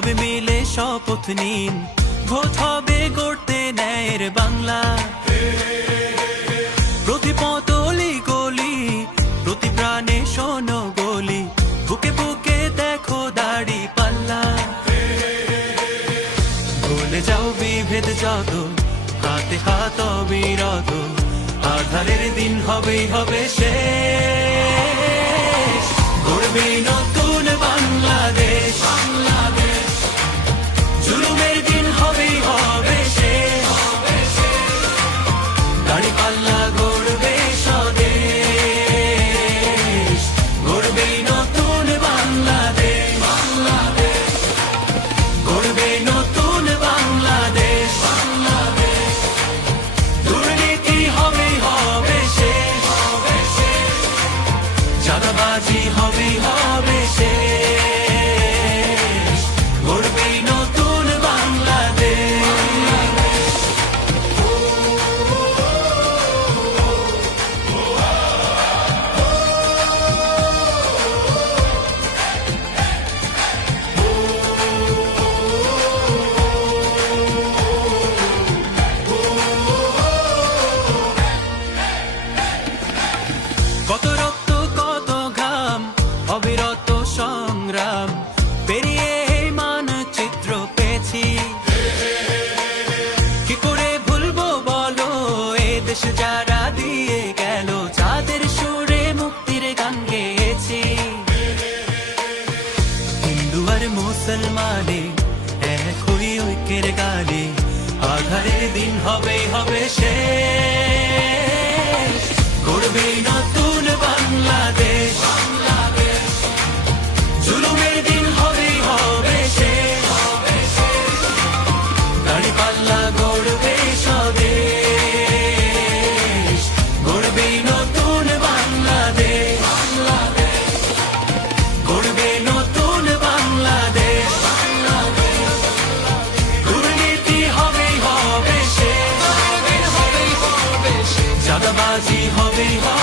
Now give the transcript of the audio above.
সবে মিলে শপথ নিন, ভোট হবে গড়তে ন্যায়ের বাংলা। প্রতি পতলি গলি, প্রতি প্রাণে শোনো গলি, বুকে বুকে দেখো দাড়ি পাল্লা। ভুলে যাও বিভেদ যত, হাতে হাত অবিরত, আধারের দিন হবেই হবে শেষ। গড়বে নতুন বাংলাদেশ, জুলুমের দিন হবেই হবে শেষ। দাড়ি পাল্লা গড়বে স্বদেশ, গড়বে নতুন বাংলাদেশ, গড়বে নতুন বাংলাদেশ। দুর্নীতি হবেই হবে শেষ, চাঁদাবাজি হবেই হবে শেষ। গড়বে নতুন বাংলাদেশ। কত রক্ত কত ঘাম, অবিরত সংগ্রাম পেরিয়ে এই মানচিত্র পেয়েছি। কি করে ভুলবো বলো এ দেশ যারা দিয়ে গেল, যাদের সুরে মুক্তির গান গেয়েছি। হিন্দু আর মুসলমানে এক হই ঐক্যের গানে, আধারের দিন হবেই হবে শেষ। গড়বে নতুন বাংলাদেশ, জুলুমের দিন হবেই হবে শেষ। দাড়ি পাল্লা গড়বে স্বদেশ, গড়বে নতুন বাংলাদেশ, গড়বে নতুন বাংলাদেশ। দুর্নীতি হবেই হবে শেষ, চাঁদাবাজি হবেই হবে